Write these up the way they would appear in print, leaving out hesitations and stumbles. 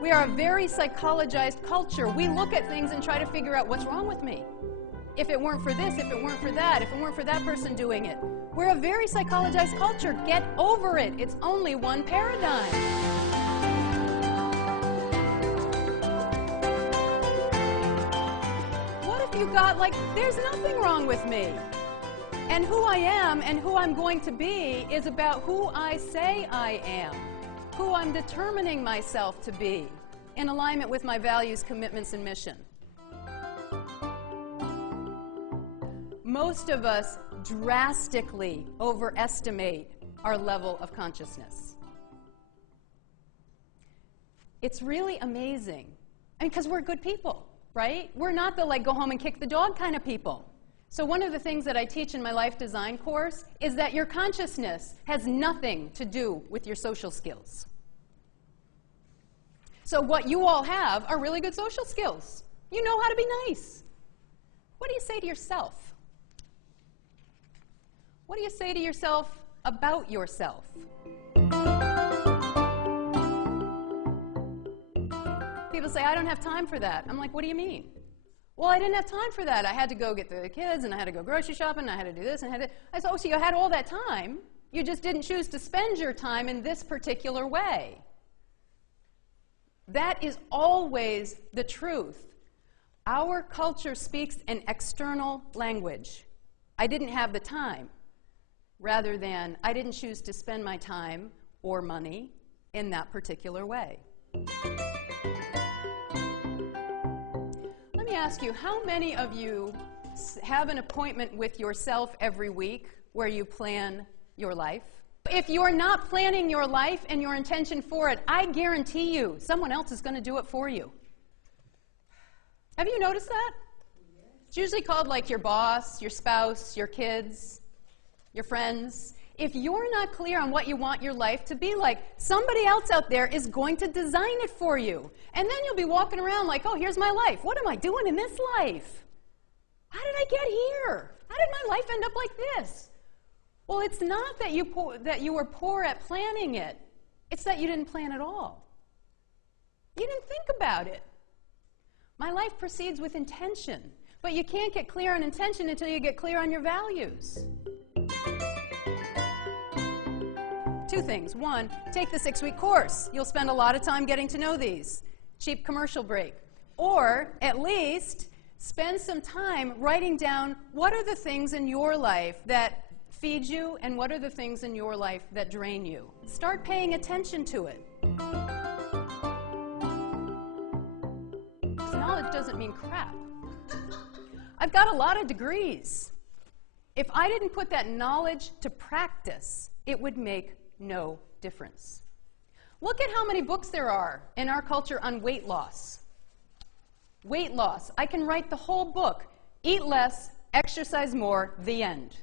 We are a very psychologized culture. We look at things and try to figure out what's wrong with me. If it weren't for this, if it weren't for that, if it weren't for that person doing it. We're a very psychologized culture. Get over it. It's only one paradigm. What if you got like, there's nothing wrong with me? And who I am and who I'm going to be is about who I say I am, who I'm determining myself to be, in alignment with my values, commitments, and mission. Most of us drastically overestimate our level of consciousness. It's really amazing. I mean, because we're good people, right? We're not the like go home and kick the dog kind of people. So one of the things that I teach in my life design course is that your consciousness has nothing to do with your social skills. So what you all have are really good social skills. You know how to be nice. What do you say to yourself? What do you say to yourself about yourself? People say, I don't have time for that. I'm like, what do you mean? Well, I didn't have time for that. I had to go get the kids, and I had to go grocery shopping, and I had to do this, and I had to... I said, oh, so you had all that time. You just didn't choose to spend your time in this particular way. That is always the truth. Our culture speaks an external language. I didn't have the time, rather than I didn't choose to spend my time or money in that particular way. Let me ask you, how many of you have an appointment with yourself every week where you plan your life? If you're not planning your life and your intention for it, I guarantee you someone else is going to do it for you. Have you noticed that? It's usually called like your boss, your spouse, your kids, your friends. If you're not clear on what you want your life to be like, somebody else out there is going to design it for you. And then you'll be walking around like, oh, here's my life. What am I doing in this life? How did I get here? How did my life end up like this? Well, it's not that you were poor at planning it. It's that you didn't plan at all. You didn't think about it. My life proceeds with intention. But you can't get clear on intention until you get clear on your values. Two things. One, take the 6-week course. You'll spend a lot of time getting to know these. Cheap commercial break. Or, at least, spend some time writing down what are the things in your life that feed you and what are the things in your life that drain you. Start paying attention to it. Because knowledge doesn't mean crap. I've got a lot of degrees. If I didn't put that knowledge to practice, it would make no difference. Look at how many books there are in our culture on weight loss. Weight loss. I can write the whole book. Eat less, exercise more, the end.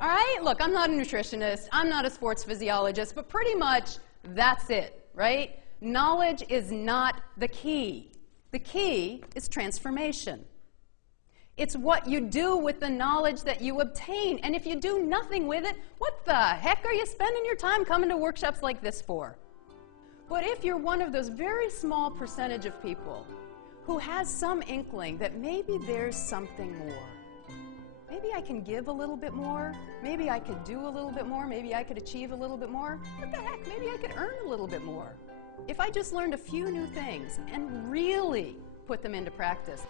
All right? Look, I'm not a nutritionist. I'm not a sports physiologist, but pretty much that's it, right? Knowledge is not the key. The key is transformation. It's what you do with the knowledge that you obtain. And if you do nothing with it, what the heck are you spending your time coming to workshops like this for? But if you're one of those very small percentage of people who has some inkling that maybe there's something more, maybe I can give a little bit more, maybe I could do a little bit more, maybe I could achieve a little bit more, what the heck, maybe I could earn a little bit more. If I just learned a few new things and really put them into practice.